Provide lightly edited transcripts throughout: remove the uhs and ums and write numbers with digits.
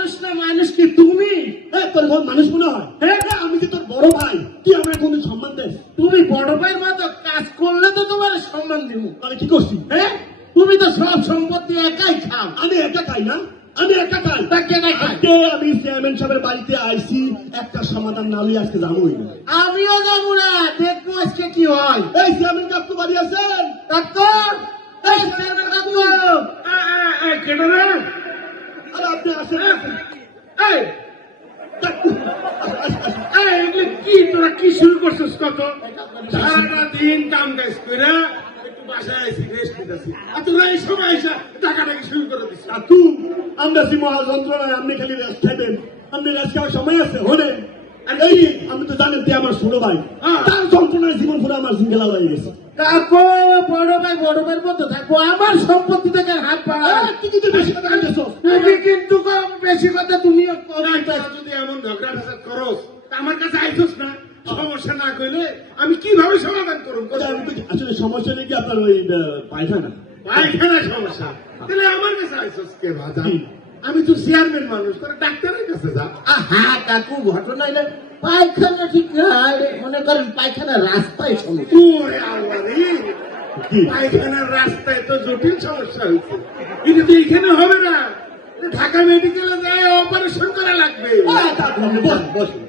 মানুষ না, মানুষ কি তুমি? তোর ঘর মানুষ মনে হয়? আমি যে তোর বড় ভাই, তুই আমার কোন সম্মান দেস? তুমি বড় ভাইয়ের মতো কাজ করলে তো তোমার সম্মান দিব। আমি কি করছি? তুমি তো সব সম্পত্তি একাই খাও। আমি একা খাই না, আমি একা খাই। তা কেনে খাই? আমি চেয়ারম্যান সাহেবের বাড়িতে আইছি, একটা সমাধান না হলে আজকে যাবোই না। আমিও যাবো না, দেখবো আজকে কি হয়। এই চেয়ারম্যান কাকু বাড়ি আছেন? ডাক্তার, এই চেয়ারম্যান কাকু। কেটে না। আরে আপনি আসেন। এই কাকু, এগুলো কি তোরা কি শুরু করছিস? কত সারাটা দিন কাম কাজ করে একটু বাসায় আইসি, রেস্ট নিতেছি, আর তোরা এই সময় এসে টাকাটাকে শুরু করে দিচ্ছিস। কাকু, আমরা যে মহাযন্ত্রণায় আপনি খালি রেস্ট খাবেন, আপনি রেস্ট খাওয়ার সময় আছে হলেন। আর এই আমি তো জানেন তুই আমার ছোট ভাই, তার যন্ত্রণায় জীবন পুরো আমার সিঙ্গেলা হয়ে গেছে। কাকু, বড় ভাইয়ের মতো থাকবো, আমার সম্পত্তি থেকে হাত পাড়া। তুই কিন্তু বেশি কথা বলতেছ। তুমি কিন্তু কম বেশি কথা তুমিও তোরা যদি এমন ঝগড়া ফেসাদ করস, তা আমার কাছে আইসোস না, সমস্যা না কইলে আমি কিভাবে সমাধান করুন? আমি তো আসলে সমস্যা নেই কি আপনার ওই পায়খানা? পায়খানা সমস্যা, তাহলে আমার কাছে আইসোস কে রাজা? আমি তো চেয়ারম্যান মানুষ, তোরা ডাক্তারের কাছে যা। হ্যাঁ কাকু, ঘটনা হইলে পায়খানা ঠিক নাই, মনে করেন পায়খানার রাস্তায় সমস্যা। ওরে আল্লাহ রে, পায়খানার রাস্তায় তো জটিল সমস্যা হয়েছে, এটা তো এখানে হবে না, ঢাকা মেডিকেলে যায় অপারেশন করা লাগবে।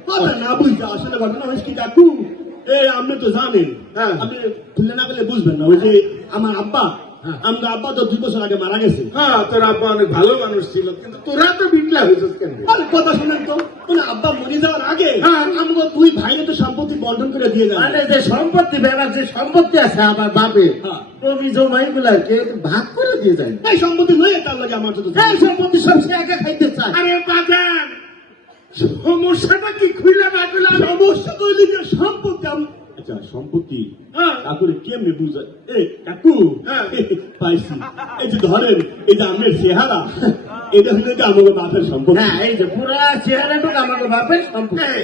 কথা না বুঝতে আসলে ঘটনা হয়েছে কি কাকু, আপনি তো জানেন, আপনি খুলে না করলে বুঝবেন না। ওই যে আমার আব্বা, আমার আব্বা তো 2 বছর আগে মারা গেছে। হ্যাঁ, তোর আব্বা অনেক ভালো মানুষ ছিল, কিন্তু তোরা তো বিটলা হয়েছিস কেন? আরে কথা শুনেন তো, মানে আব্বা মরে যাওয়ার আগে আমাকে 2 ভাইরে তো সম্পত্তি বন্টন করে দিয়ে যায়। মানে যে সম্পত্তি ব্যাপার, যে সম্পত্তি আছে আমার বাপে, জমি জমাই গুলাকে ভাগ করে দিয়ে যায়। এই সম্পত্তি নয়, তার লাগে আমার তো এই সম্পত্তি সব সে একা খাইতে চায়। আরে বাজান, সমস্যাটা কি খুলে না খুলে? সমস্যা তো হইলে যে সম্পত্তি আচ্ছা সম্পত্তি কাকুরে কেমনে বুঝায়? কাকু পাইছি, এই যে ধরেন এই যে আমার চেহারা, এটা হলে কি আমাকে বাপের সম্পত্তি। হ্যাঁ, এই যে পুরা চেহারাটুকু আমাকে বাপের সম্পত্তি।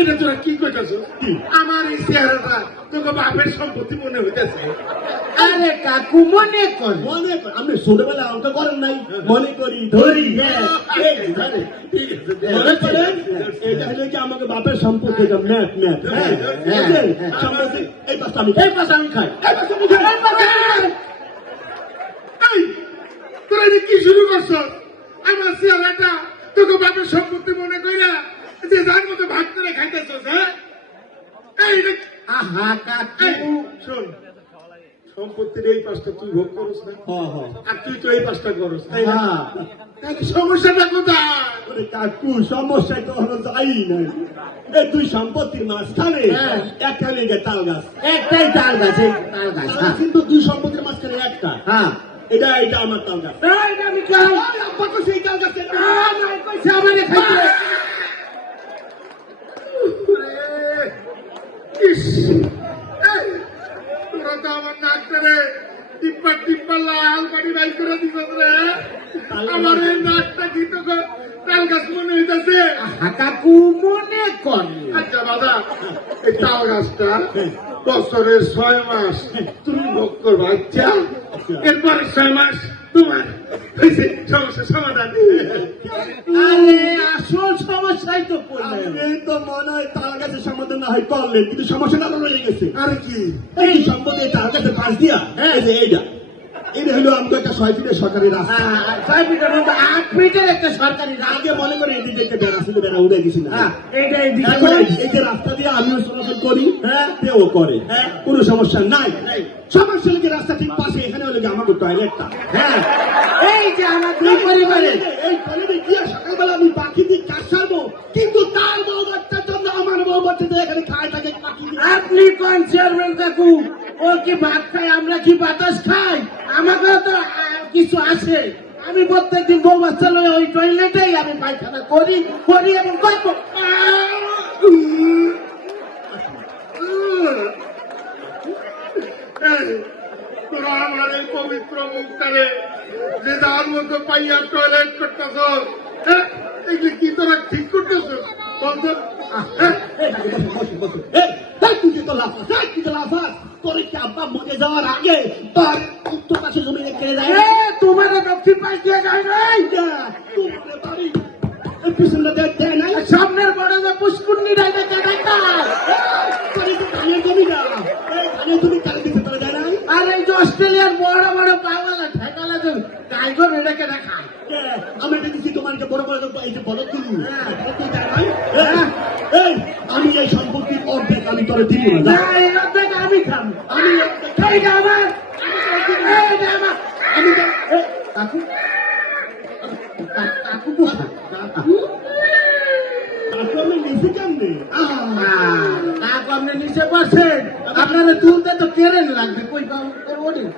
এটা তোরা কি কইতাছ? আমার এই চেহারাটা তোকে বাপের সম্পত্তি মনে হইতেছে? আরে কাকু, মনে কর আপনি ছোটবেলায় অঙ্ক করেন নাই? মনে করি ধরি, মনে করেন এটা হলে কি আমাকে বাপের সম্পত্তি। ম্যাথ সম্পত্তি এই পাশটা আমি খাই। তোরা এটা কি শুরু করছ? আমার চেহারাটা তোকে বাপের সম্পত্তি মনে কইরা যে যার মতো ভাগ করে খাইতেছস? হ্যাঁ, আহা কাকু, শোন, সম্পত্তির এই পাশটা তুই ভোগ করস না, আর তুই তো এই পাশটা করস, তাই না? তাহলে সমস্যাটা কোথায়? কাকু সমস্যায় তো হলো যাই নাই, এই 2 সম্পত্তির মাঝখানে একটা লেগে তাল গাছ, একটাই তাল গাছ, এই তাল গাছ। কিন্তু 2 সম্পত্তির মাঝখানে একটা, এটা আমার তাল গাছ। এটা আমি খাই। আব্বা তো সেই তাল গাছে কইছে আমারে খাইতে। তোরা তো আমার নাকটারে টিপ্পা লাল পানি বাই করে দিস রে। আমার এই নাকটা কি তোকে তাল গাছ মনে হইতেছে? কাকু, মনে করে। আচ্ছা বাবা, এই তাল গাছটা বছরের 6 মাস তুমি ভোগ করবা। আচ্ছা, এরপরে 6 মাস তোমার হয়েছে সমস্যা সমাধান। আরে আসল সমস্যাই তো পড়লে। এই তো মনে হয় তাল গাছের সমাধান না হয় করলেন, কিন্তু সমস্যাটা আরো রয়ে গেছে। আরে কি? এই সম্পত্তি তাল গাছের পাশ দিয়া, এই যে এটা হলো আমাকে একটা 6 ফিটের সরকারি রাস্তা। 6 ফিটের মধ্যে 8 ফিটের একটা সরকারি রাস্তা। আগে মনে করে এদিকে একটা বেড়া ছিল, বেড়া উড়ে গেছি না। এইটা এখন এই যে রাস্তা দিয়ে আমিও চলাচল করি, কেউ করে, কোনো সমস্যা নাই। সমস্যা হলে রাস্তা ঠিক পাশে, এখানে হলে আমাকে টয়লেটটা। এই যে আমার 2 পরিবারে, এই টয়লেটে গিয়ে সকালবেলা আমি পাখি দিয়ে কাজ সারবো, কিন্তু তার বউ বাচ্চার জন্য আমার বউ বাচ্চাদের এখানে খায় থাকে পাখি। আপনি কোন চেয়ারম্যান কাকু? ও কি ভাত খায়, আমরা কি বাতাস খাই? আমাকেও তো কিছু আছে। আমি প্রত্যেকদিন বউ বাচ্চা লয়ে ওই টয়লেটেই আমি পায়খানা করি এবং করবো। তোরা আমার এই পবিত্র মুখটারে যে যার মতো পাইয়া টয়লেট করতেছ, এগুলি কি তোরা ঠিক করতেছ? বলতো আব্বা মরে যাওয়ার আগে তোর উত্তর পাশে জমি কেড়ে দেয়। তোমার দক্ষিণ পাশ দিয়ে যায় নাই। তোমার বাড়ি পিছনে দেয় নাই সামনের বড় যে পুষ্কুন্নি রাইতে দেখায় তুমি না এই তুমি কাল দিতে পারে দেয় নাই আর এই যে অস্ট্রেলিয়ার বড় বড় পাওয়ালা ঠেকালা যে টাইগর এটাকে দেখায় আমি দেখেছি তোমাকে বড় বড় এই যে বড় তুলু আমি এই সম্পত্তির অর্ধেক আমি তোরে দিব না না, এই অর্ধেক আমি খাম আমি এইটা আমার এইটা আমার আমি কাকু কাকু কোথায়? কাকু আমি নিচে কেমনে কাকু আপনি নিচে বসেন আপনারা তুলতে তো কেরেন লাগবে কই ওঠেন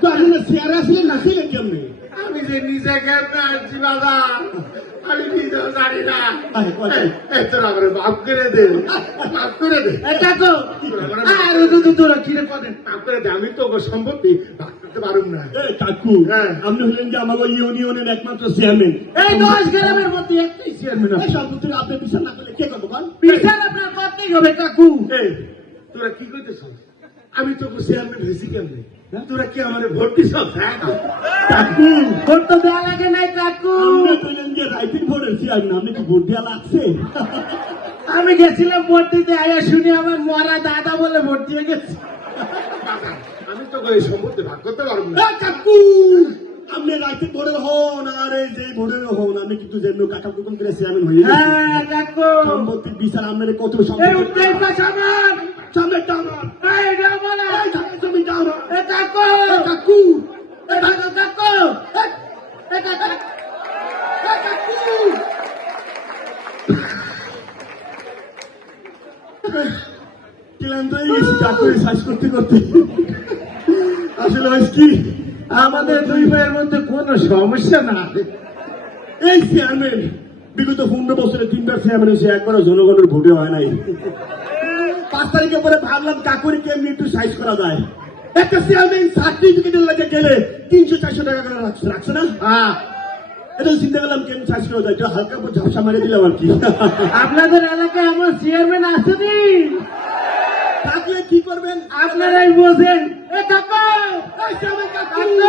তো আমি না চেয়ারে আসলে নাচিলে কেমনে আমি যে নিজে কেমনে আসছি বাজার আমি নিজেও জানি না তোর আমার মাফ করে দে মাফ করে দে কাকু আরে তোরা কিরে করেন মাফ করে দে আমি তো ওর সম্পত্তি ভাগ করতে পারুম না কাকু হ্যাঁ। আপনি হলেন যে আমার ইউনিয়নের একমাত্র চেয়ারম্যান এই 10 গ্রামের মধ্যে একটাই চেয়ারম্যান এই সম্পত্তির আপনি বিচার না করলে কে করবো কারণ বিচার আপনার করতেই হবে কাকু এই তোরা কি করতেছ আমি তো চেয়ারম্যান হয়েছি কেমনে তোরা কি আমার ভোট দিছ কাকু ভোট তো দেওয়া লাগে নাই কাকু আপনি কইলেন যে রাইফেল ভোটের চেয়ারম্যান আপনি কি ভোট দেওয়া লাগছে আমি গেছিলাম ভোট দিতে আয়া শুনে আমার মরা দাদা বলে ভোট দিয়ে গেছি আমি তো এই সম্পত্তি ভাগ করতে পারবো না কাকু আপনি রাইফেল ভোটের হন আর এই যে ভোটের হন আমি কিন্তু যেন কাকা কুকুম করে চেয়ারম্যান হয়ে গেছি হ্যাঁ কাকু সম্পত্তির বিচার আপনার কত এই সম্পত্তি উত্তর পাশ আমার সামনেটা আমার এই ডাবলা এই জমিটা আমার এ কাকু কাকু এ কাকু কাকু এ কাকু ক্লান্ত হয়ে গেছি কাকুরে শ্বাস করতে করতে আসলে হয়েছে কি আমাদের দুই ভাইয়ের মধ্যে কোনো সমস্যা না এই চেয়ারম্যান বিগত 15 বছরে 3বার চেয়ারম্যান হয়েছে একবারও জনগণের ভোটে হয় নাই 5 তারিখে পরে ভাবলাম কাকুরে কেমনি একটু সাইজ করা যায় একটা চেয়ারম্যান সার্টিফিকেটের লাগে গেলে 300-400 টাকা করে রাখছে না হ্যাঁ এটা চিন্তা করলাম কেমনি সাইজ করা যায় এটা হালকা করে ঝাপসা মারে দিলাম আর কি আপনাদের এলাকায় আমার চেয়ারম্যান আসেনি থাকলে কি করবেন আপনারাই বোঝেন এ কাকু এই চেয়ারম্যান কাকু কাকু